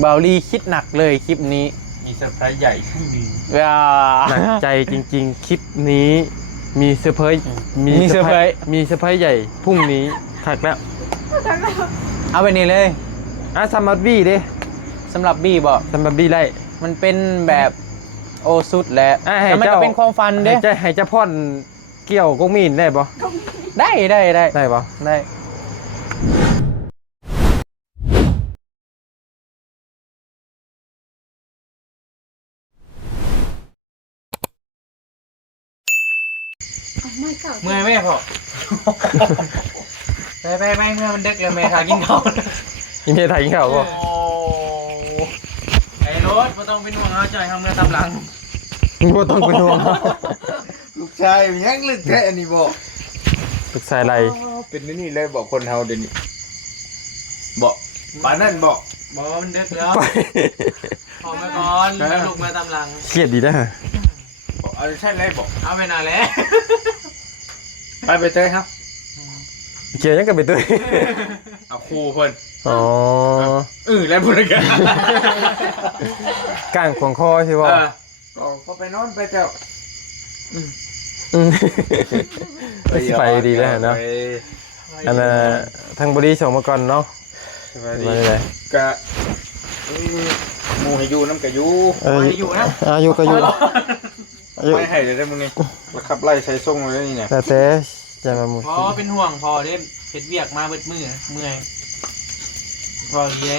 เบาลีคิดหนักเลยคลิปนี้มีเซอร์ไพรส์ใหญ่พรุ่งนี้ หนักใจจริงๆคลิปนี้มีเซอร์ไพรส์มีเซอร์ไพรส์ใหญ่พรุ่งนี้ถักแล้วเอาไปนี่เลยสำหรับบี้ดิสำหรับบี้บอกสำหรับบี้ไล่มันเป็นแบบโอสุดแหละแต่มันก็เป็นความฟันเด้ให้เจ้าพ่อนเกี่ยวกงมีนได้ปะได้ปะได้เมื่อยไหมพ่อไปเมื่อมันดึกแล้วแม่ทากินข้าวกินเมย์ไทยกินข้าวป่ะไอ้รถไม่ต้องเป็นห่วงเอาใจทำเมื่อตำหลังไม่ต้องเป็นห่วงลูกชายยังลึกแค่อันนี้บอกลูกชายอะไรเป็นนี่เลยบอกคนเฮาเดี๋ยวนี้บอกบ้านนั่นบอกมันดึกแล้วออกมาก่อนแล้วลูกมาตำหลังเครียดดีนะบอกเอาใช่ไรบอกเอาไปนานแล้วไปเตยครับเกี่ยวยังกับไปเตยเอาครูคนอ๋อแล้วพูดกันก้างขวางคอใช่ป่ะก็พอไปนอนไปเจ้าไปดีแล้วเนาะอันน่ะทางบริษัทมาก่อนเนาะมาเลยกะมูให้อยู่น้ำกะอยู่อยู่นะอยู่ก็อยู่ไม่ให้เลยได้มึงนี่มาขับไล่ใส่ส่งเลยนี่เนี่ยแต่จะมาหมดพอเป็นห่วงพอได้เผ็ดเวียกมาเบิดมือเมื่อยพอเย้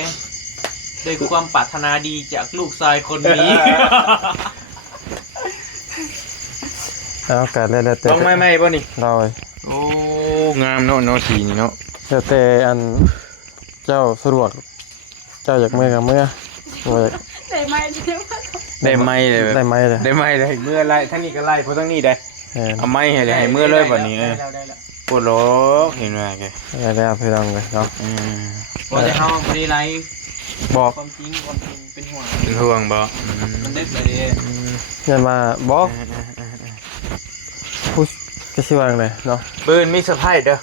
ด้วยความปรารถนาดีจากลูกชายคนนี้เอาการเล่นแต่ต้องไม่ป่ะนี่เราโอ้งามเนาะสีนี่เนาะแต่อันเจ้าสะดวกเจ้าอยากเมื่อกับเมื่อได้ไหมเลยได้ไหมเลยเมื่อไล่ทั้งนี้ก็ไล่เพราะทั้งนี้ได้เอาไม้ให้เมื่อเลยแบบนี้ปวดล้อเห็นไหมแกได้พี่น้องเลยเนาะว่าจะเข้าบริไลบอกความจริงเป็นห่วงบอกมันดึกเลยเนี่ยมาบอกพูดจะชื่อว่าอะไรเนาะปืนมีเซอร์ไพรส์เด้อ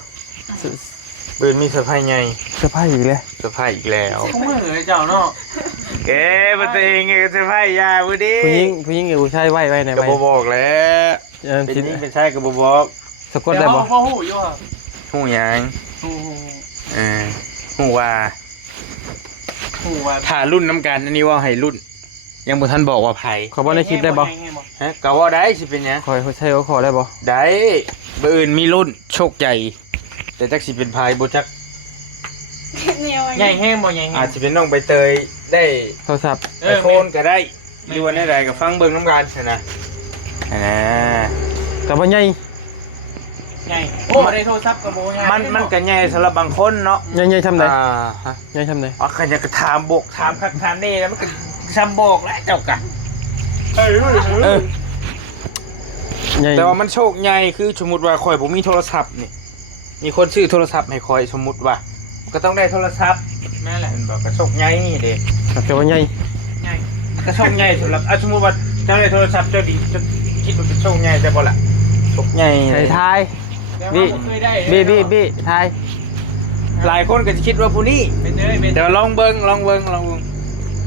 ปืนมีเซอร์ไพรส์ไงเซอร์ไพรส์อีกแล้วเซอร์ไพรส์อีกแล้วเขาเหมือนเจ้าเนาะปฏิเงเซอร์ไพรส์ยาบุดีผู้หญิงอยู่ใช่ไว้ในกระบอกแล้วเป็นใช่กระบอกสะกดได้บอกพ่อหูอยู่อ่ะหูยังหูว่าถ่ารุ่นน้ำกันอันนี้ว่าให้รุ่นยังบุท่านบอกว่าไผ่เขาบอกในคลิปได้บอกฮะก็ว่าได้สิเป็นยังคอยใช่เขาขอได้บอกได้เบอร์อื่นมีรุ่นโชคใหญ่แต่จักสิเป็นไผ่บุจักใหญ่แห้งบ่ใหญ่อาจจะเป็นน้องใบเตยได้โทรศัพท์ไอโฟนก็ได้ดูวันไหนก็ฟังเบิ้งน้ำกันนะแต่ว่าใหญ่โอ้ได้โทรศัพท์กับโบมันกันใหญ่สำหรับบางคนเนาะใหญ่ทำไหนใหญ่ทำไหนอ๋อขยันกระถามบกถามคักถามนี่แล้วมันก็ซ้ำบกแล้วเจ้ากะแต่ว่ามันโชคใหญ่คือสมมติว่าคอยผมมีโทรศัพท์นี่มีคนซื้อโทรศัพท์ให้คอยสมมติว่าก็ต้องได้โทรศัพท์แม่แหละแบบกระโชคใหญ่เด็กแต่ว่าใหญ่กระโชคใหญ่สำหรับสมมติว่าเจ้าได้โทรศัพท์เจ้าดีจะคิดว่าเป็นโชคใหญ่แต่บ่ละโชคใหญ่ไทยบี้ไทยหลายคนก็จะคิดว่าผู้นี้เดี๋ยวลองเบิ้งล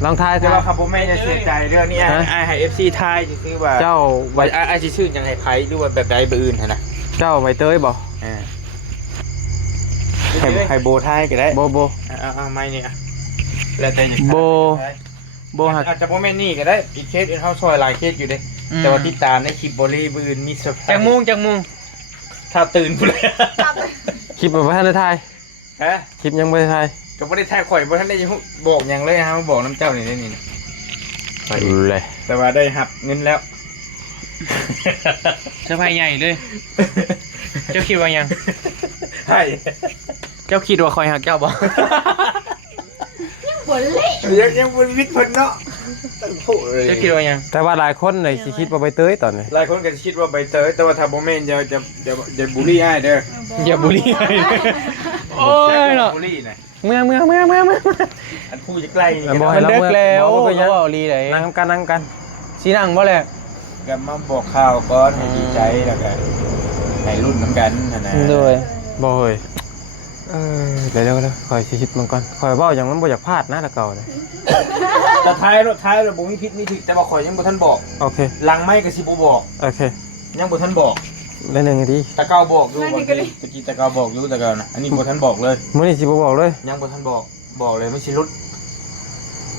องทายแต่ว่าครับผมไม่จะเสียใจเรื่องนี้ไอ้ให้ FC ไทยจะซื้อว่าเจ้าไอ้จะซื้อยังไงไพ่หรือว่าแบบใดแบบอื่นนะเจ้าใบเตยบอกให้โบไทยก็ได้โบไม่เนี่ยแล้วแต่โบอาจจะโบแม่นี่ก็ได้อีกเคสอื่นเขาซอยหลายเคสอยู่เด้แต่ว่าติดตามในคลิปโบลี่อื่นมีเซอร์ไพรส์จังมุงถ้าตื่นไปเลยคลิปแบบว่าท่านได้ทายคลิปยังไม่ได้ทายก็ไม่ได้ทายข่อยเพราะท่านได้บอกอย่างเลยฮะบอกน้ำเจ้านี่นี่เลยแต่ว่าได้หับเงินแล้วเสื้อผ้าใหญ่เลยเจ้าคิดว่ายังใช่เจ้าคิดว่าคอยหักเจ้าบ่ยังบ่เละยังบนวิทย์เพิ่นเนาะเจ้าคิดว่ายังแต่ว่าหลายคนเลยคิดว่าใบเตยตอนนี้หลายคนก็คิดว่าใบเตยแต่ว่าถ้าโมเมนต์จะบูลลี่ให้เด้ออย่าบูลลี่โอ้ยเนาะบูลลี่นะเมื่ออันพูดจะใกล้มันเด็กแล้วก็ลีไหนนั่งกันชี้นั่งบ่เลยกันมาบอกข่าวก่อนให้ดีใจแล้วกันให้รุ่นน้ำกันนะด้วยบ่เฮ้ย เดี๋ยวคอยสิคิดมันก่อนคอยเว้าอย่างมันบ่อยากพลาดนะตะเก่าเลย แต่ท้ายรถบ่มีพิษมีถึกแต่ว่าข่อยยังบ่ทันบอก โอเค หลังไม้ก็สิบ่บอก โอเค ยังบ่ทันบอก ได้หนึ่งนาที ตะเกาบอกอยู่บางทีตะกี้ตะเกาบอกอยู่ตะเกานะอันนี้บ่ทันบอกเลย มื้อนี้สิบ่บอกเลย ยังบ่ทันบอกเลยไม่ใช่รุด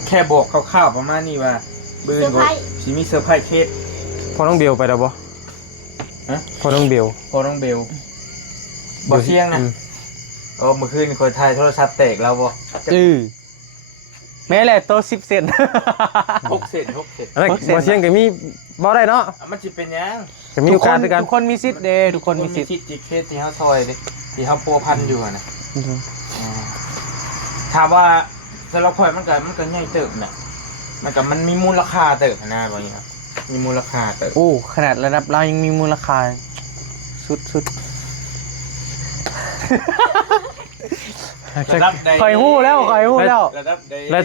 แค่บอกคร่าวๆประมาณนี้ว่าปืนก็สิมีเซอร์ไพรส์เคส พอน้องเบลไปแล้วบ่ ฮะ พอน้องเบล พอน้องเบลบ่เที่ยงนะเมื่อคืนข่อยถ่ายโทรศัพท์แตกแล้วบ่ แม่แหละโต10 เซน 6 เซน อะไรบ่เสียงก็มีบ่ได้เนาะ มันสิเป็นหยัง ก็มีโอกาสด้วยกัน ทุกคนมีสิทธิ์เด้ทุกคนมีสิทธิ์ จิกเคสที่เฮาซอยเด้ที่เฮาพัวพันอยู่นะถามว่าสำหรับข่อยมันก็ใหญ่เติบน่ะมันมีมูลค่าเติบนะบ่นี้ครับมีมูลค่าเติบ โอ้ขนาดระดับเรายังมีมูลค่าสุด ระดับใด คอยฮู้แล้ว ระดับใด แล้ว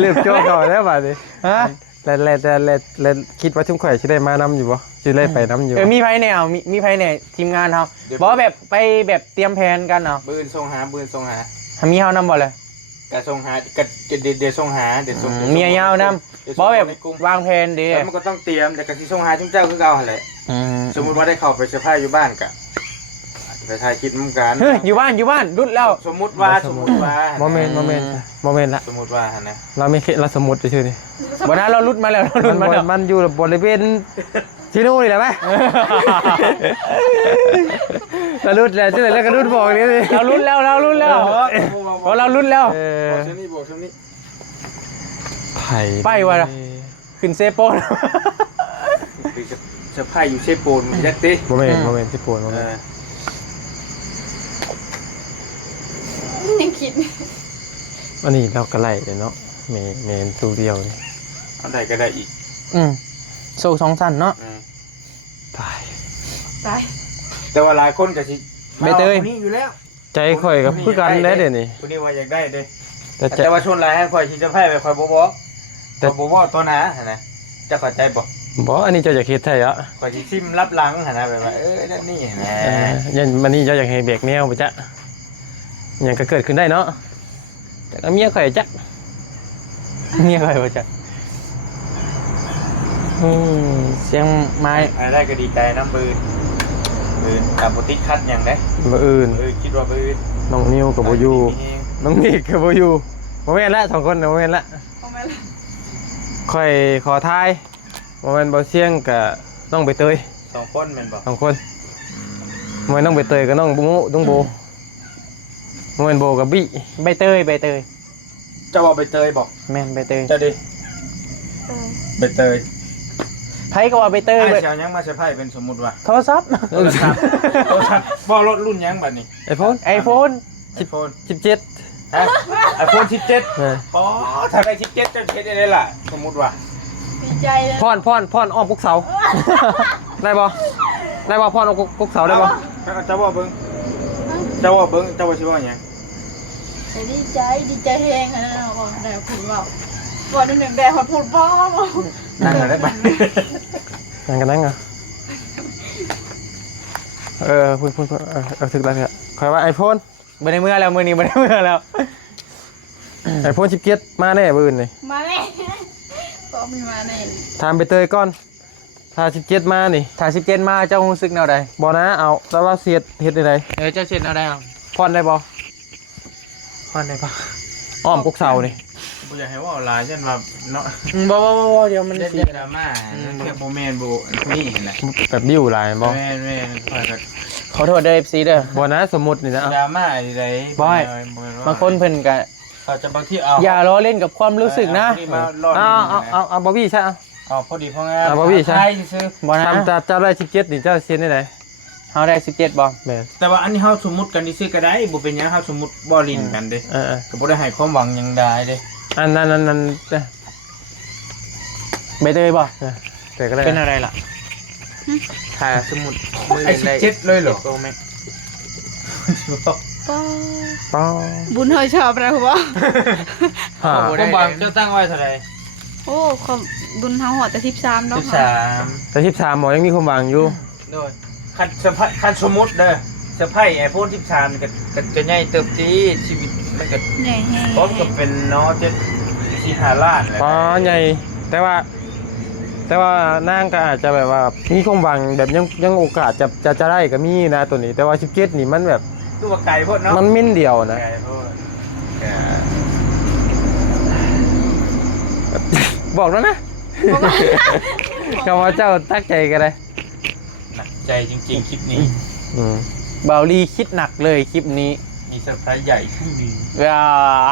เริ่มโจ้ก่อนแล้วบัดนี้ ฮะ แล้วคิดว่าชุมข่อยสิได้มานำอยู่บ่สิได้ไปนำอยู่ มีไผแนวมีไผแนวทีมงานเฮาบ่แบบไปแบบเตรียมแผนกันเนาะ ปืนส่งหา มีเฮานำบ่เลย กะส่งหากะเดี๋ยวส่งหาเดี๋ยวส่ง เมียยาวนำบ่แบบ ในกลุ่ม วางแผนเด้ แล้วมันก็ต้องเตรียมแต่กะสิส่งหาจุ่มเจ้าคือเก่าหั่นแหละสมมุติว่าได้เข้าไปเซอร์ไพรส์อยู่บ้านกะไปถ่ายคลิปนำกัน เฮ้ยอยู่บ้านรุดแล้ว สมมุติว่า บ่แม่นละ สมมุติว่าหั่นนะ เราไม่เคเราสมมุติซื่อๆนี่ บ่นะเรารุดมาแล้วเรารุดมาแล้ว มันอยู่บริเวณที่นู่นนี่แหละไหมเรารุดแล้วที่ไหนแล้วก็รุดบอกนี่สิ เรารุดแล้วเพราะเรารุดแล้ว บอกเช่นนี้ ไปวะล่ะ ขึ้นเซโปน คือเซอร์ไพรส์อยู่เชฟโปนยักษ์ติ โมเมนต์ที่ปวดโมเมนต์ ยังคิด อันนี้เราก็ไล่เลยเนาะเมนตัวเดียวนี่ อันใดก็ได้อีก โซ่2สั้นเนาะ ตาย ตาย แต่ว่าหลายคนก็สิ ใบเตย อาคนนี้อยู่แล้ว ใจข่อยกับเพื่อกันได้เดี๋ยวนี้ คนนี้ว่าอยากได้เด้ แต่ใจ แต่ว่าชนหลายให้ข่อยสิจะไพ่ไปข่อยบ่บอกแต่บ่บอกตัวหนาหั่นนะจะเข้าใจบ่ บอกอันนี้เจ้าอยากเฮ็ดไทยอ่ะ ข่อยสิซิมรับหลังหั่นนะแบบว่านั่นนี่หั่นนะ ยันมันนี่เจ้าอยากให้เบรกแนวไปจ้ะอย่างก็เกิดขึ้นได้เนาะแต่เมียข่อยจัก เมียใครวะจ๊ะเสียงไม้ ได้ก็ดีใจน้ำปืนกับบ่ติดคัดหยังเด้ บ่อื่น คิดว่าปืน น้องนิวกับบ่อยู่น้องนิกกับบ่อยู่บ่แม่นละ2คนบ่แม่นละ เอามาละ ค่อยขอทายบ่แม่นบ่เสียงกับน้องใบเตย 2คนแม่นบ่ 2คนบ่แม่นน้องใบเตยกับน้องบุ้ต้องโบบ่แม่นโบกับบี้ ใบเตย เจ้าว่าใบเตยบ่ แม่นใบเตย เจ้าดิใบเตย ไผก็ว่าใบเตย ไอ้ชาวยังมาเซอร์ไพรส์เป็นสมมุติว่า โทรศัพท์ โทรศัพท์บ่รถรุ่นยังบัดนี้ iPhone iPhone iPhone 17 ฮะ iPhone 17 เออ อ๋อถ้าได้17จะเฮ็ดได้ล่ะสมมุติว่า ดีใจเลย พรอ้อมกุกเสาได้บ่พรอ้อมกุกเสาได้บ่ เจ้าว่าเบิ่งเจ้าว่าสิว่าหยัง แต่ดีใจแฮงอันนั้นเอาบอกได้พูดว่าก่อนหนึ่งแดดพูดป้อม นั่งได้บัด นั่งกันนั่งอ่ะพูดถึงแล้วเนี่ยใครว่า iPhone บ่ได้เมื่อแล้วมื้อนี้บ่ได้เมื่อแล้ว iPhone 17มาแน่มื้อนี้ มาเลยก็มีมาใน ถามไปเตยก่อนถ้า17มานี่ ถ้า17มาเจ้ารู้สึกแนวใด บ่นะเอาแต่ว่าเสียดเฮ็ดได้ เจ้าเช็ดแนวใดเอา พรได้บ่ พอนได้ปะ อ้อมกุกเสานี่ บ่อยากให้ว่าหลายเช่นว่าเนาะ บ่เดี๋ยวมัน เล่น เสีย ดราม่าเทียบบ่แม่นบ่นี่นะ แบบบิ้วหลายบ่ แม่นค่อยก็ ขอโทษเด้อ FC เด้อ บ่นะสมมุตินี่นะ ดราม่าใด บ่อย บางคนเพิ่นก็ เขาจะบางที่เอา อย่าล้อเล่นกับความรู้สึกนะ เอาบ่บี้ใช่เอา เอาพอดีพองาม เอาบ่พี่ใช่ ซื้อ บ่นะ ทำเจ้าได้17นี่เจ้าเซ็นได้ไหน เฮาได้17บ่ แม่น แต่ว่าอันนี้เฮาสมมุติกันซื่อก็ได้บ่เป็นหยังเฮาสมมุติบ่ลิ้นกันเด้ ก็บ่ได้ให้ความหวังหยังได้เด้ อันนั้น ใบเตยบ่ แต่ก็ได้ เป็นอะไรล่ะ ถ้าสมมุติไอ้17เลยเหรอ โตแม็ก ป้อ ป้อ บุญเฮยชอบนะหัว ฮ่า ความหวังจะตั้งไว้เท่าใด โอ้ความบุญเฮาหัวแต่13เนาะ 13 แต่13หมอยังมีความหวังอยู่ โดยคันสมมุติเด้อ เซอร์ไพรส์ iPhone 13ก็จะใหญ่เติบโตชีวิตมันก็ ใหญ่แห้ง พร้อมกับเป็นเนาะจะ4-5 ล้านแหละ อ๋อใหญ่แต่ว่านางก็อาจจะแบบว่ามีความหวังแบบยังโอกาสจะได้ก็มีนะตัวนี้แต่ว่า17นี่มันแบบ ตัวไก่พวกเนาะ มันมิ้นเดียวนะ ไก่พวก บอกแล้วนะคำว่าเจ้าตั้งใจกันเลย หนักใจจริงๆคลิปนี้ เบาลีคิดหนักเลยคลิปนี้ มีเซอร์ไพรส์ใหญ่ที่มี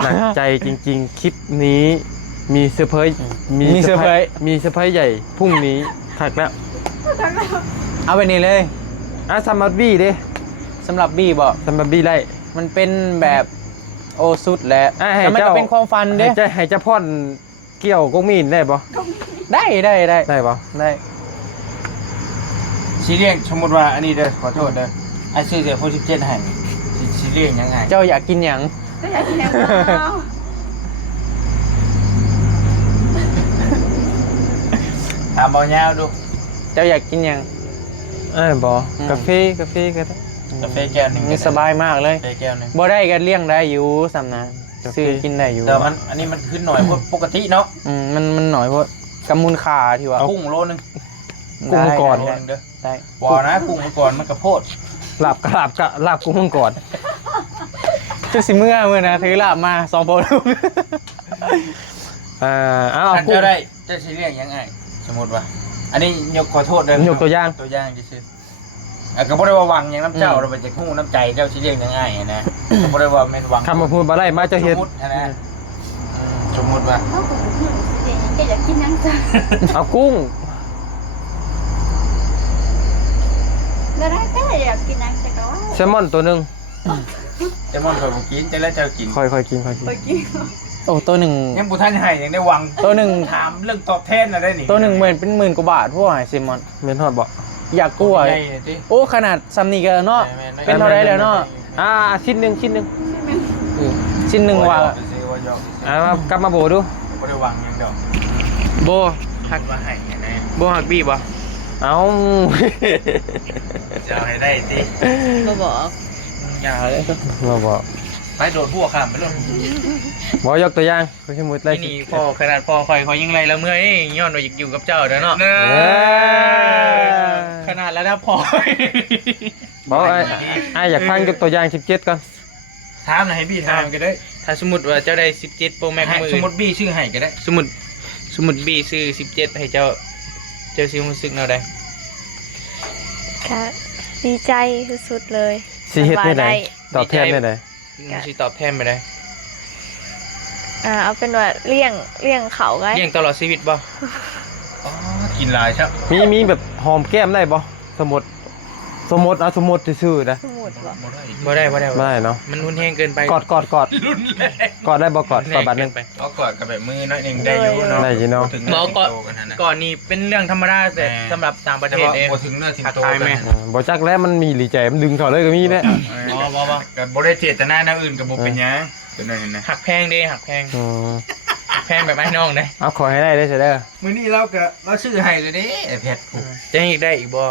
หนักใจจริงๆคลิปนี้มีเซอร์ไพรส์มีเซอร์ไพรส์ใหญ่พรุ่งนี้ถักแล้ว เอาไปนี่เลย ซัมบับบี้ดิ สำหรับบี้บอก ซัมบับบี้ไล่ มันเป็นแบบโอสุดแหละ ให้ แต่มัน เจ้า ก็เป็นความฟันเด้ ให้เจ้าพ่อนเกี่ยวกงมีนได้ปะ ได้ ได้ปะ ได้ ซีเรียงสมมติว่าอันนี้เด้อขอโทษเด้อไอ้ซื้อเสียโพ17ให้ซีเรียงยังไง เจ้าอยากกินหยัง ก็อยากกินแข้าว ถามเบาเงาดู เจ้าอยากกินหยัง บอก อืม กาแฟก็ได้ กาแฟแก้วหนึ่ง นี่สบายมากเลย กาแฟแก้วหนึ่ง บ่ได้ก็เลี้ยงได้อยู่สำนะซื้อกินได้อยู่ แต่มันอันนี้มันขึ้นหน่อยเพราะปกติเนาะ มันหน่อยเพราะกำมูลค่าที่ว่า กุ้งโลนึง กุ้งก่อน โลนึงเด้อ ได้ วอนะกุ้งก่อนมันกระโพด หลับกุ้งมังกร จุดสิเมื่อนะถือลาบมา2โปรลูก เอา ท่าน กุ้ง เจ้าได้เจ้าซีเรียงยังไงสมมติว่าอันนี้ยกขอโทษเด้อย กตัวอย่าง ตัวอย่างซื่อก็บ่ได้ว่าหวังอย่างน้ำเจ้าเราไปจากหู้น้ำใจเจ้าซีเรียงยังไงนะก็บ่ได้ว่าแม่นหวัง คำมาพูดมาไล่มาจะเห็น สมมุตินะสมมติว่า เขาก็บอกว่าสิแกอยากกินยังจ้ะ เอากุ้ง แล้วได้ก็อยากกินยังแต่ก็ว่า แซลมอนตัวหนึ่ง เจะมอนเคยบ่กินแต่แล้วเจ้ากิน ค่อยกิน ไปกิน โอ้ตัวหนึ่ง ยังบุท่านให้ยังได้หวัง ตัวหนึ่ง ถามเรื่องตอบแทนอะไรนี่ ตัวหนึ่งเหมือนเป็นหมื่นกว่าบาทพวกไอซิมอน เมนฮอดบอก อยากกลัว ใหญ่ดิ โอ้ขนาดซัมนี่กันเนาะ เป็นเท่าไรแล้วเนาะ ชิ้นหนึ่ง ชิ้นหนึ่งว่า มากลับมาโบดู บ่ได้หวังยังดอก โบ หักมาให้นะ โบหักบี้บ่ เอา จะเอาให้ได้ดิ มาบอก อย่าเลย มาบอก ไปโดดพวกข้ามไปเลย บอกยกตัวอย่างเขาชื่อมุดไล่ ที่นี่พ่อขนาดพ่อคอยเขายังไรแล้วเมื่อยย้อนว่าอยากอยู่กับเจ้าเด้อเนาะขนาดแล้วนะพ่อ บอกไอ้อยากฟังยกตัวอย่าง17ก่อน ถามหน่อยให้บี้ถามก็ได้ ถ้าสมมติว่าเจ้าได้17 Pro Max มือ สมมติบี้ชื่อให้ก็ได้ สมมติบี้ซื้อ17ให้เจ้าสิรู้สึกแนวใด ค่ะดีใจสุดๆเลย สิเฮ็ดได้ไหนตอบแทนได้ไหน สิตอบแทนไปได้ เอาเป็นว่าเลี้ยงเขาไง เลี้ยงตลอดชีวิตบ่ อ๋อกินลายครับ มีแบบหอมแก้มได้บ่สมมติเอาสมมติซื่อๆนะ สมุดบอก บ่ได้ ไม่ได้เนาะ มันรุนแรงเกินไป กอด รุ่นแรก กอดได้บ่กอดบาทหนึง ไป เอากอดกับแบบมือน้อยหนึ่งได้อยู่เนาะ ได้อยู่เนาะ ถึง หมอก่อน โตกันนะ ก่อนนี้เป็นเรื่องธรรมดาแต่สำหรับต่างประเทศเอง บ่ถึงเนื้อถึงโต ทักทายไหม บ่จักแล้วมันมีหลีใจมันดึงเขาเลยก็มีแน่ บ่กับบ่ได้เจตนาแนวอื่นกับบ่เป็นหยังเป็นนั่นนะ หักแพงเด้หักแพง อืม หักแพงแบบไอ้น้องเด้ เอาขอให้ได้เด้อเด้อ มื้อนี้เราชื่อให้เลยเด้ไอ้เพชร จะให้อีกได้อีกบ่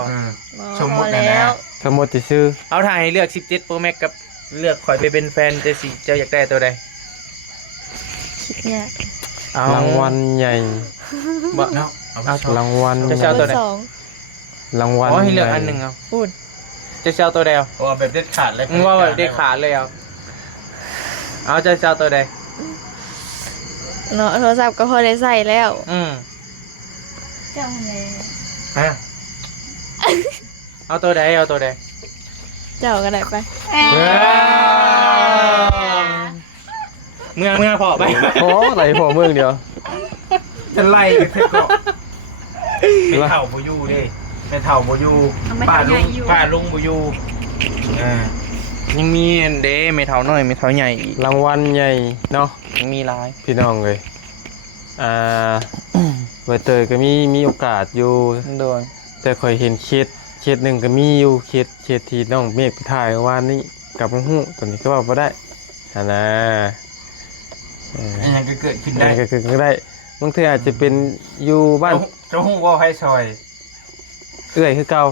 สมมุติ พอ นะ แล้ว สมมติซื่อ เอาถ่ายให้เลือก17 Pro Max กับเลือกข่อยไปเป็นแฟนเจ้าอยากได้ตัวใด คิดเนี่ย เอา รางวัลใหญ่ บ่ เนาะเอา รางวัล จะเช่าตัวไหน สอง รางวัล อ๋อให้เลือกอันหนึ่งเอาพูดจะเช่าตัวใดเอา โอ้แบบเด็ดขาดเลย มึงว่าแบบได้ขาดเลยเอาจะเช่าตัวใด เนาะโทรศัพท์ก็พอได้ใส่แล้ว เจ้าไง ฮะเอาตัวใดเอาตัวใด เจ้าก็ได้ไป เมื่อพอไป โอ้ไหลพอเมืองเดียว จะไล่กันเถอะก็ไม่เท่าบ่อยู่เด้ไม่เท่าบ่อยู่ป้าลุงบ่อยู่ ยังมีอันเด้ไม่เท่าน้อยไม่เท่าใหญ่อีก รางวัลใหญ่เนาะ ยังมีหลาย พี่น้องเลยใบเตยก็มีโอกาสอยู่ โดย แต่เคยเห็นเคสหนึ่งก็มีอยู่เคสที่น้องเมฆไปถ่ายเมื่อวานนี้กับหูตอนนี้ก็ว่าบ่ได้นะ อันยังก็เกิดขึ้น ได้ ได้ ก็คือได้บางทีอาจจะเป็นอยู่บ้าน เจ้าฮู้ว่าให้ซอย เอื้อยคือเก่า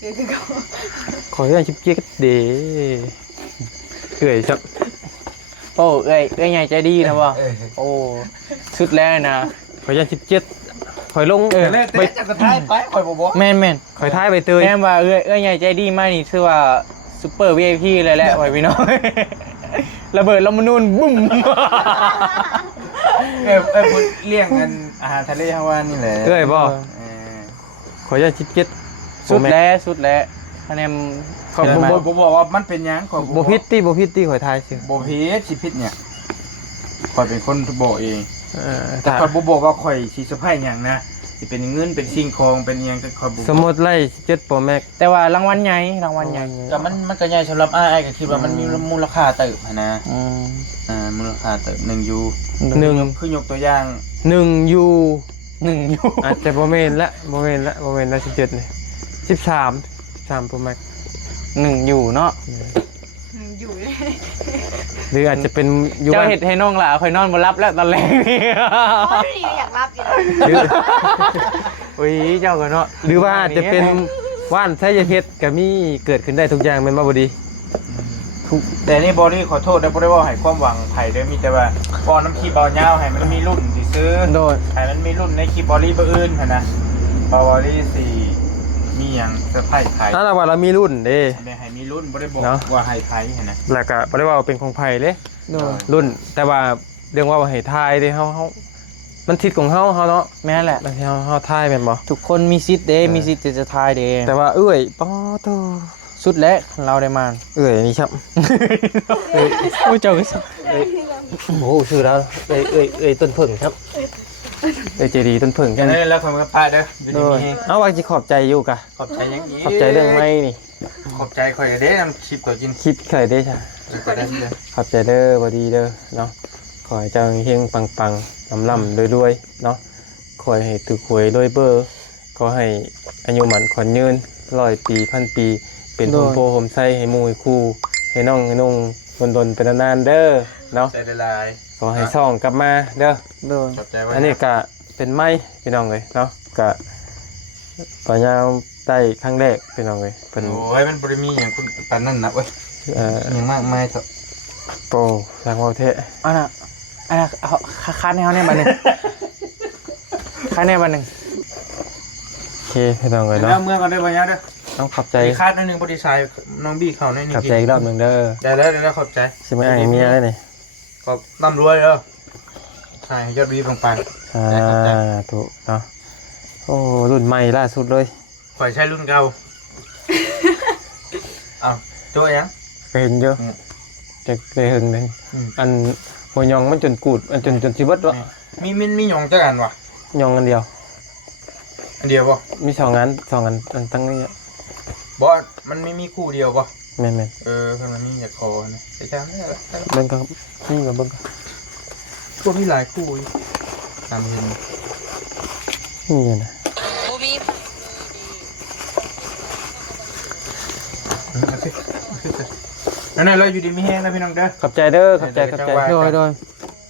คือเขา ขอเรื่อง17เด้เอ้ยครับ โอ้เอ้ยใหญ่ใจดีนะบ่โอ้สุดแล้วนะ ขอเรื่อง17ขอยลง เล่น ไป เตะจักรท้ายไปคอยบ่บอก แม่น ขอยท้ายไปเตย แม่นว่าเอ้ยใหญ่ใจดีมากนี่คือว่าซุปเปอร์ VIP เลยแหละไว้พี่น้อง ระเบิดลงมานู่นบุ้ม พูดเลี้ยงกันอาหารทะเลฮาวานี่แหละ เอ้ยบ่ เออ ขอเรื่อง17 สุดแล้วคะแนน ขอยบ่บอกว่ามันเป็นหยังขอย บ่ผิดติขอยท้ายซื่อ บ่ผิดสิผิดเนี่ยขอยเป็นคนบอกเอง แต่ ถ้า ข่อยบ่บอกว่าข่อยสิสะพายหยังนะสิเป็นเงินเป็นสิ่งของเป็นอิหยังก็ข่อยบ่ สมมุติไล่17 Pro Max แต่ว่ารางวัลใหญ่รางวัลใหญ่ ก็มันก็ใหญ่สำหรับอ้ายก็คิดว่ามันมีมูลค่าเติบหั้นนะ อืม มูลค่าเติบ1ยู 1 คือยกตัวอย่าง 1 U 1อยู่ อาจจะบ่แม่นละ17นี่13 Pro Max 1อยู่เนาะ อยู่เลย หรืออาจจะเป็นอยู่ เจ้า บ้าน เห็ดให้น้องหล่ะคอยนอนบ่รับแล้วตอนแรกนี่ โอ้ยนี่อยากรับอยู่นะ หรือ อุ้ยเจ้าก็เนาะ หรือว่าอาจจะเป็นว่านไสยเพชรก็มีเกิดขึ้นได้ทุกอย่างแม่นบ่บ่ดี แต่นี่บอดี้ขอโทษนะบ่ได้ว่าให้ความหวังไผเด้อมีแต่ว่าปอนน้ำคลิปเอายาวให้มันมีรุ่นสิซื้อ โดย ให้มันมีรุ่นในคลิปบอดี้บ่อื่นหั่นนะบอดี้สิมีหยังเซอร์ไพรส์ไผ ถ้าเราว่าเรามีรุ่นเด้ ได้ให้มีรุ่นบ่ได้บอก เนาะ ว่าให้ไผหั่นนะ แล้วก็บ่ได้ว่าเป็นของไผเด้ โดย รุ่น แต่ว่าเรื่องว่าให้ทายเด้เฮามันทิศของเฮาเนาะ แม่นแหละ บางทีเฮาทายแม่นบ่ ทุกคนมีสิทธิ์เด้มีสิทธิ์ที่จะทายเด้ แต่ว่าเอ้ยปอโต สุดแล้วเราได้มา เอ้ยนี่ครับ โอ้เจ้าก็สิ โอ้ชื่อแล้วเอ้ยต้นผึ่งครับเอ้ยเจดีต้นผึ่ง อ กั ย่าน งนั้นแล้วผมก็ป้าเด้ออยู่ โด ดี ย มี เอาว่าสิขอบใจอยู่กะ ขอบใจหยังอีก ขอบใจเรื่องไม้นี่ ขอบใจข่อยก็เด้นำคลิปก็กิน คิดเคยได้จ้ะ ก็ได้เด้อ ขอบใจเด้อบดีเด้อเนาะขอให้เจ้าเฮงปังๆลำๆรวยๆเนาะขอให้ถูกหวยรวยเบอร์ขอให้อายุหมันขวัญยืน100 ปี1,000 ปี เป็นโฮมโพโฮมไส้ให้หมู่ให้คู่ให้น้องให้นุ่งดนๆเป็นนานๆเด้อเนาะ ใจละลาย ขอให้ซ่องกลับมาเด้อ โดย ขอบใจไว้ อันนี้ก็เป็นไม้พี่น้องเลยเนาะก็ปัญญาได้ครั้งแรกพี่น้องเลยเป็น โอ้ยมันบ่ได้มีหยังคุณปานนั้นนะเว้ย หยังมากมายเถอะ โปรทางว่าเทะ อันน่ะเอาคัดให้เฮาเนี่ยบัดหนึงคัดให้บัดหนึง โอเคพี่น้องเลย แล้ เนาะ วเมื่อกันได้บ่ยะเด้อ ต้องขอบใจ ใจคาดนิดนึงบ่ได้ใส่น้องบี้เข้าในนี่ ขอบใจอีกรอบหนึ่งเด้อ ได้แล้วขอบใจ ใช่ไหมไอ้เมียเลยนี่ ขอบร่ำรวยเด้อใช่ยอดวีปัง ถูกเนาะโอ้รุ่นใหม่ล่าสุดเลย ๆข่อยใช้รุ่นเก่าอ้าวโจ้ยัง เคยเห็นเยอะ อืม จะเคยเห็นเลย อืม อันหัวยองมันจนกูดอันจนชิเบิดวะ มีหยองจักอันวะ ยองอันเดียว อันเดียวบ่ มี2 อันอันตั้งนี้อะ บ่มันไม่มีคู่เดียวบ่ แม่น เออเพิ่นมันมีจากคอนะใช่จังได้แล้ว ๆเบิ่งก็นี่ก็เบิ่งก็ พวกมีหลายคู่อยู่ตามเห็น นี่นะ นั่นเราอยู่ดีมีแห้งนะพี่น้องเด้อ ขอบใจเด้อขอบใจ โดย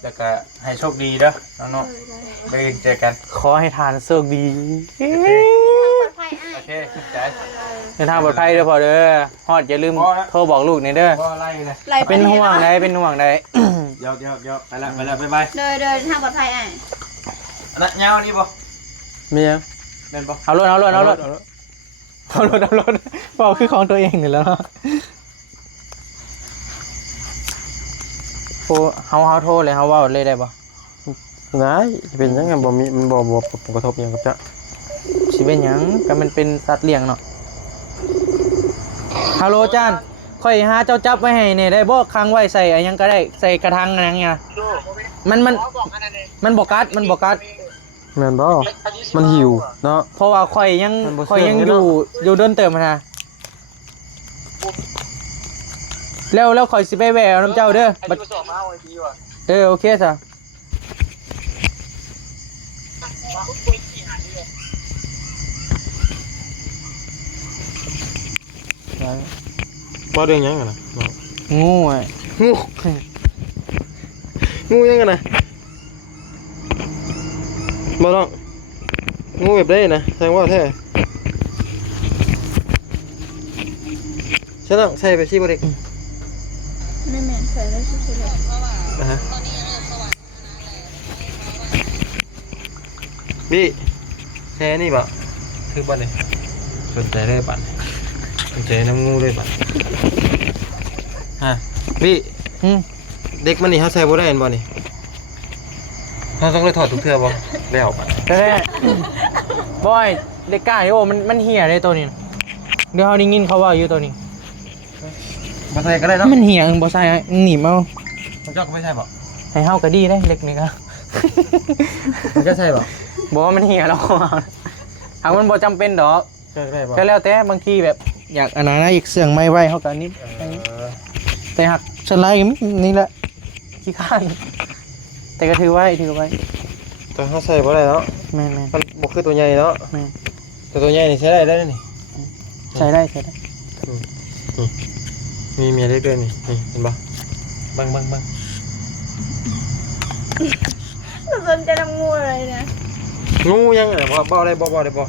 แล้วก็ให้โชคดีเด้อน้องๆไปเจอกัน ขอให้ทานโชคดี ปลอดภัยอ้า โอย เคใจ เดินทางปลอดภัยเด้อพ่อเด้อฮอดอย่าลืม พอละ โทรบอกลูกนี่เด้อ บ่ไล่เลย ไล่ เป็นห่วงได้เป็นห่วงได้ เดี๋ยวไปละบ๊ายบาย เดินทางปลอดภัยอ้าย อันนั้นเงานี่บ่ มียัง เล่นบ่ เอารถบอกคือของตัวเองนี่แหล้วเนาะโอ้เฮาโทรเลยเฮาเว้าเลยได้บ่ นายจะเป็นยังไงบ่มีมันบ่กระทบหยังกับจ๊ะ สิเป็นหยังก็มันเป็นสัตว์เลี้ยงเนาะฮัลโหลจานค่อยหาเจ้าจับไว้ให้นี่ได้บ่ค้างไว้ใส่อะหยังก็ได้ใส่กระถางอะไรอย่างเงี้ยมันบ่กัด แม่นบ่มันหิวเนาะ เพราะว่าข่อยยัง มันบ่ ข่อยยัง เชื่ อ อง ยู่ เลยเนาะ อยู่เดินเติมมานะแล้วข่อยสิไปแหววน้ำเจ้าเด้อบัดโอเคซะ บ่เรื่องหยังกันนะ งูอ่ะ งูยังกันนะบ่น้องงูแบบได้นะแสดงว่าแท้ ฉันต้องใส่ไปซี่บ่เด็ก ไม่แม่นใส่แล้วสุดๆเลย นะฮะพี่แช่นี่บ่คือบ่เนี่ยสนใจเลยบ่สนใจน้ำงูเลยบ่ฮะพี่เด็กมันนี่เขาใส่บ่ได้เห็นบ่นี่เขาต้องเลยถอดทุกเทื่อบ่แล้วบ่ แต่บอยเด็กกล้าโยมันเหี้ยเลยตัวนี้เดี๋ยวเฮาได้ยินเขาว่าอยู่ตัวนี้ บ่ใส่ก็ได้เนาะ มันเหี้ยบ่ใส่หนีบเอา มันก็ไม่ใช่บ่ ให้เฮาก็ดีได้เล็กนี่ก็ มันก็ใช่บ่ บอกว่ามันเหี้ยแล้วหากมันบ่จำเป็นดอก ใช่ได้บ่ ก็แล้วแต่บางทีแบบอยากอันนั้นนะอีกเสื่องไม้ไว้เฮาก็นิดแต่หักสไลด์นี่แหละขี้ข้านแต่ก็ถือไว้ แต่เขาใส่บ่ได้เนาะ แม่น มันบ่คือตัวใหญ่เนาะ แม่น แต่ตัวใหญ่นี่ใช้ได้นี่ ใช้ได้ มีเมียได้ด้วยนี่นี่เห็นบ่บัง สนใจน้ำงูอะไรเนี่ย งูยังอ่ะบ่ได้บ่ได้บ่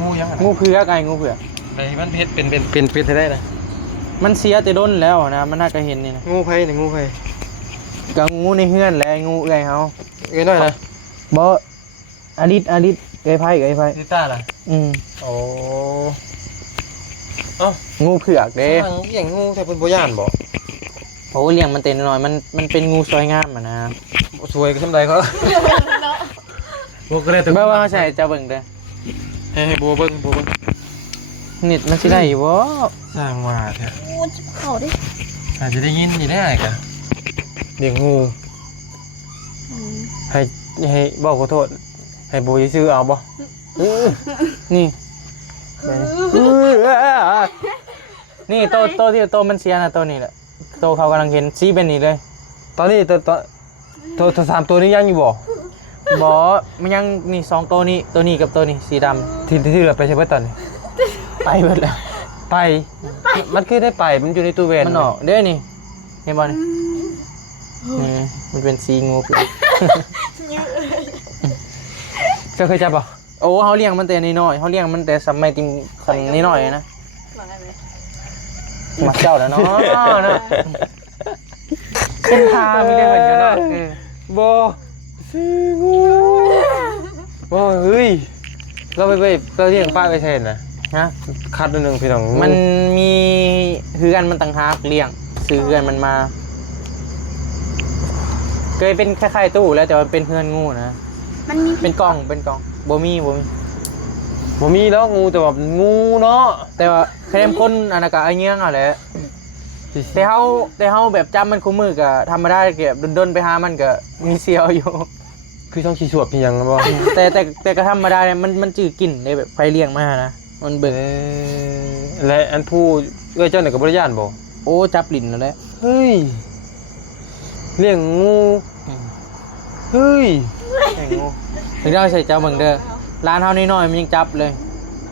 งูยังอ่ะ งูเผือกงูเผือก ไอ้มันเพชรเป็นให้ได้นะ มันเสียแต่ด้นแล้วนะมันน่าจะเห็นนี่นะ งูไผนี่งูไผ ก็งูในเฮือนแหละงูเอื้อยเฮา เอ้ยน้อยนะ บ่อดิตเอ้ยไผ ซิต้าล่ะ โอ้เอ้า งูเผือกเด้ ทางเลี้ยงงูแต่เพิ่นบ่ย่านบ่ โอ้เลี้ยงมันเต็มหน่อยมันเป็นงูสวยงามอ่ะนะ สวยก็ทำได้เขาบ่ก็ได้แต่ บ่ว่าเขาใส่จะเบิ่งเด้อ ให้บัวเบิ่ง นิดมันสิได้อยู่บ่ สร้างว่าแท้ งูจะเข้าดิ อาจจะได้ยินนี่ได้กะเลี้ยงงูให้บอกขอโทษให้บัวซื้อเอาบ่ นี่นี่โตที่โตมันเสียนะโตนี่แหละโตเขากำลังเห็นสีเป็นนี่เลย ตอนนี้ตัวสามตัวนี้ยังอยู่บ่ บ่มันยังนี่2ตัวนี้กับตัวนี้สีดำ ที่เหลือไปใช่เบิดตอนนี้ ไปเบิดแล้ว ไปมันคือได้ไปมันอยู่ในตู้เวน มันออกเด้อนี่เห็นบ่นี่นี่มันเป็นสีงูเผือก เจ้าเคยจับบ่ โอ้เขาเลี้ยงมันแต่น้อยๆเขาเลี้ยงมันแต่สมัยติมคันน้อยๆนะ หลังอะไร มาเจ้าแล้วเนาะเนาะเป็นทามีได้เหมือนกันเนาะ บ่ซื้องูบ่เฮ้ยเราไปเราเลี้ยงป้าไปใช่น่ะ ฮะ คัดนึงพี่น้อง มันมีเฮือนมันต่างหากเลี้ยงซื้อเฮือนมันมา เคยเป็นคล้ายๆตู้แล้วแต่ว่าเป็นเฮือนงูนะ มันมี เป็นกล่องบ่มี บ่มีแล้วงูแต่ว่างูเนาะ แต่ว่าเคลมคนอันนั้นก็ไอ้เงี้ยงอ่ะแหละแต่เฮาแบบจำมันคู่มือก็ธรรมดาเก็บดนๆไปหามันก็มีเสียวอยู่ คือต้องขี้สวบพี่ยังบ่ แต่ก็ธรรมดาเนี่ยมันจืดกลิ่นได้แบบไฟเลี้ยงมานะมันเบิ่ง และอันผู้เอ้ยเจ้าเนี่ยก็บ่ได้ย่านบ่ โอ้จับลิ้นแล้วแหละ เฮ้ยเลี้ยงงูเฮ้ย แข่งงูถึงได้ใส่เจ้าเบิ่งเด้อร้านเฮาน้อยๆมันยังจับเลย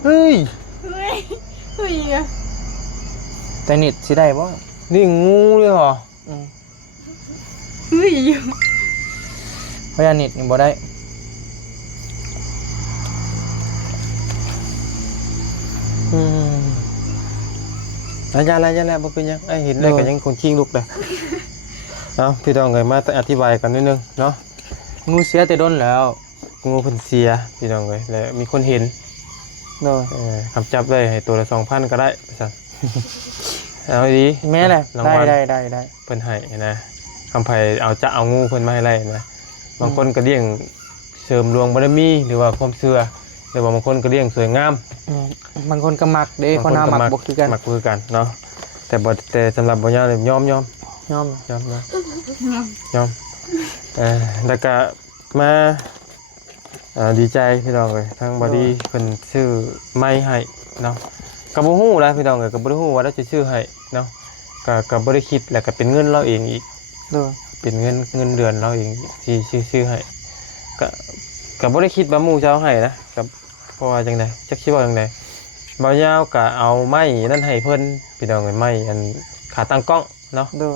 เฮ้ย เฮ้ยเฮ้ยอะ แต่นิดสิได้บ่ เลี้ยงงูเลยเหรอ เฮ้ยอยู่ เพราะว่านิดนี่บ่ได้ ยาแล้วบ่เป็นหยังไอ้เห็นได้ก็ยังคนขี้ลุกเลยเอาพี่ต้องเอ้ยมาอธิบายกันนิดนึงเนาะ งูเสียแต่ดนแล้ว งูเพิ่นเสียพี่น้องเอ้ยแล้วมีคนเห็น เนาะ คำจับได้ให้ตัวละ 2,000 ก็ได้ซั่นเอาดี แม่แหละ รางวัล ได้ เพิ่นให้นะคำไผเอางูเพิ่นมาให้ไล่นะบางคนก็เลี้ยงเสริมดวงบารมีหรือว่าความเชื่อหรือว่าบางคนก็เลี้ยงสวยงาม บางคนก็มักเด้คนหามักบ่คือกัน มักคือกันเนาะแต่สำหรับบ่ยาวเลยยอม ยอม แล้วก็มาดีใจพี่น้องเอ้ยทางบอดี้เพิ่นซื้อไม้ให้เนาะก็บ่ฮู้นะพี่น้องเอ้ยก็บ่ได้ฮู้ว่าเราจะซื้อให้เนาะก็บ่ได้คิดแล้วก็เป็นเงินเราเองอีก เด้อ เป็นเงินเดือนเราเองที่ซื้อให้ก็บ่ได้คิดว่าหมู่จะเอาให้นะก็เพราะว่าจังได๋จักสิว่าจังได๋บ่ยาวก็เอาไม้นั่นให้เพิ่นพี่น้องเอ้ยไม้อันขาตั้งกล้องเนาะ เด้อ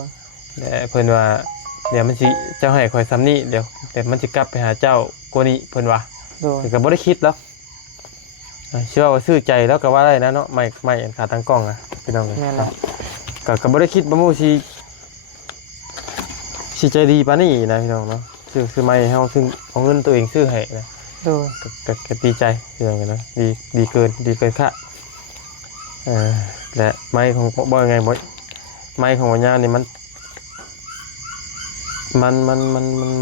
แต่เพิ่นว่าเดี๋ยวมันสิเจ้าให้ข่อยซ้ำนี้เดี๋ยวมันสิกลับไปหาเจ้ากว่านี้เพิ่นว่า เด้อ แต่ก็บ่ได้คิดหรอก เชื่อว่าซื้อใจแล้วก็ว่าได้นะเนาะไม่ขาตั้งกล้องอ่ะพี่น้อง แม่นแล้ว ก็บ่ได้คิดบ่มูสิใจดีปานนี้นะพี่น้องเนาะซื้อไม่เฮาซึ่งเอาเงินตัวเองซื้อให้นะ โดย ก็ดีใจพี่น้องกันนะดีเกินคาดและไม้ของบ่ยังไงบ่ไม้ของวัญญานี่มั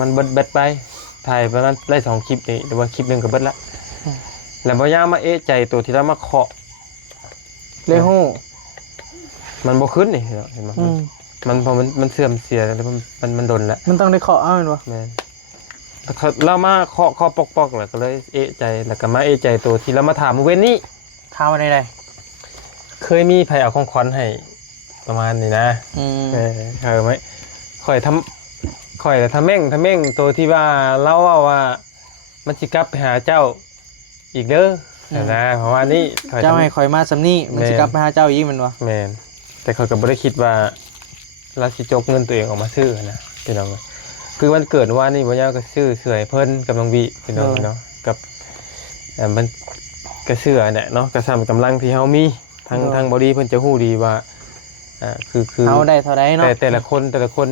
นเบิดไปถ่ายประมาณได้2คลิปนี่หรือว่าคลิปนึงก็เบิดละแล้วบ่ยามาเอะใจตัวที่เรามาเคาะ เลยฮู้ มันบ่ขึ้นนี่เห็นบ่มันพอมันเสื่อมเสียแล้วมันดนแล้ว มันต้องได้เคาะเอาแม่นบ่ แม่นเรามาเคาะปอกๆแล้วก็เลยเอะใจแล้วก็มาเอะใจตัวที่เรามาถามเว้นนี้ ถามว่าได้ เคยมีไผเอาของขวัญให้ประมาณนี้นะ ไหมข่อยแต่ทำแม่งตัวที่ว่าเล่าว่ามันสิกลับไปหาเจ้าอีกเด้อนะเพราะว่านี่ เจ้าให้ข่อยมาสำนี้มันสิกลับไปหาเจ้าอีกแม่นบ่ แม่นแต่ข่อยก็บ่ได้คิดว่าเราสิจกเงินตัวเองออกมาซื้อนะพี่น้องคือวันเกิดว่านี่บ่ยาวก็ซื้อเสื้อให้เพิ่นกับน้องวิพี่น้องเนาะกับมันก็เสื้อเนี่ยเนาะก็ซ้ำกำลังที่เฮามีทางบอดี้เพิ่นจะฮู้ดีว่าคือ เอาได้เท่าใดเนาะ แต่ละคน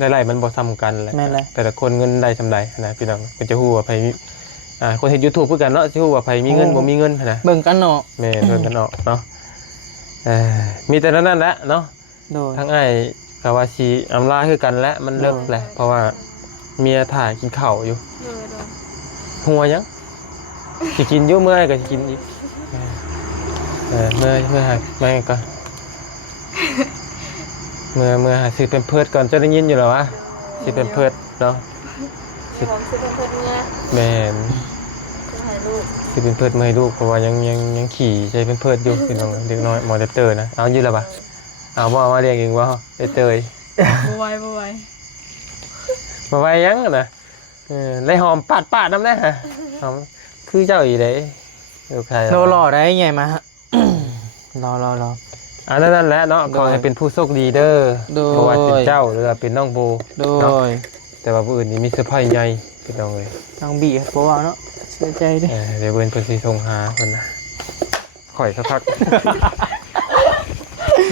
รายๆมันบ่ซ้ำกันแหละ แม่นเลย แต่ละคนเงินได้ซำใดนะพี่น้องเพิ่นจะฮู้ว่าไผมีคนเฮ็ด YouTube คือกันเนาะสิฮู้ว่าไผมีเงินบ่มีเงินนะ เบิ่งกันเนาะ แม่เพิ่นกันเนาะเนาะมีแต่นั้นแหละเนาะ โดย ทั้งอ้ายก็ว่าสิอำลาคือกันและมันเลิกแหละเพราะว่าเมียถ่ายกินข้าวอยู่ โดย หัวยังสิกินอยู่เมื่อไหร่ก็สิกินอีกเมื่อหาไม่ก็เมื่อหาซื้อเป็นเพิดก่อนจะได้ยินอยู่หรอวะซื้อเป็นเพิดเนาะ มีความซื้อเพิ่นเนี่ย แม่น จะให้ลูก ซื้อเป็นเพิดมาให้ลูกเพราะว่ายังขี่ใช้เป็นเพิดอยู่พี่น้องเด็กน้อยมอเตอร์นะเอาอยู่แล้วปะเอาบ่มาเรียกเองว่าเตย บ่ไหว มาไว้ยังนะไล่หอมปาดน้ำแน่ฮะหอมคือเจ้าอีได้ลูกชาย โลหล่อได้ไงมาฮะ รอ นั่นแหละเนาะขอให้เป็นผู้โชคดีเด้อ โดย เพราะว่าเป็นเจ้าหรือว่าเป็นน้องโบ โด เนาะ ย แต่ว่าผู้อื่นนี่มีเซอร์ไพรส์ใหญ่พี่น้องเลย น้องบีบ่ว่าเนาะเสียใจเด้ เดี๋ยวเพิ่นสิส่งหาเพิ่นนะข่อยสักพัก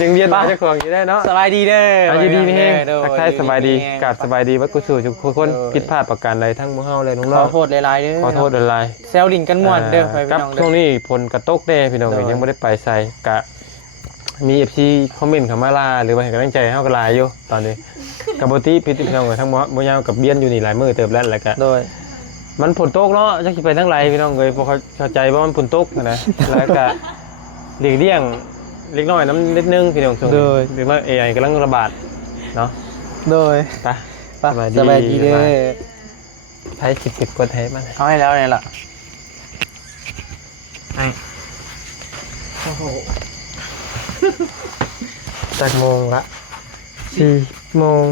ยังเวียนมาเจ้าของอยู่ได้เนาะ สบายดีเด้อ อายุดีมีแฮง เด้อ ทักทายสบายดีกราบสบายดีวัดกุศลทุกคนผิดพลาดประการใดทั้งหมู่เฮาเลยน้อง ข เรา อโทษหลายๆเด้อ ขอโทษหลาย แซวลินกันม่วนเด้อไป ๆ พี่ กับ น้อง ช่วง เด้อ นี้ฝนกระตกแน่พี่น้องเอ้ย โดย ยังบ่ได้ไปใส่กะมี FC คอมเมนต์เข้ามาลาหรือว่าให้กำลังใจเฮาก็หลายอยู่ตอนนี้กับบ่ติพี่น้องเอ้ยทั้งบ่ยาวกับเบียนอยู่นี่หลายมื้อเติบแล้วก็ โดย มันฝนตกเนาะจักสิไปทางไหนพี่น้องเอ้ยบ่เข้าใจว่ามันฝนตกนะแล้วก็หลีกเลี่ยงเล็กน้อยน้ำนิดนึงพี่น้องช่วงนี้หรือว่า AI กำลังระบาดเนาะ โดย ไป สบายดีเด้อ ไทยสิบกดไทยมัน เอาให้แล้วเนี่ยล่ะ จากโมงละ4 โมง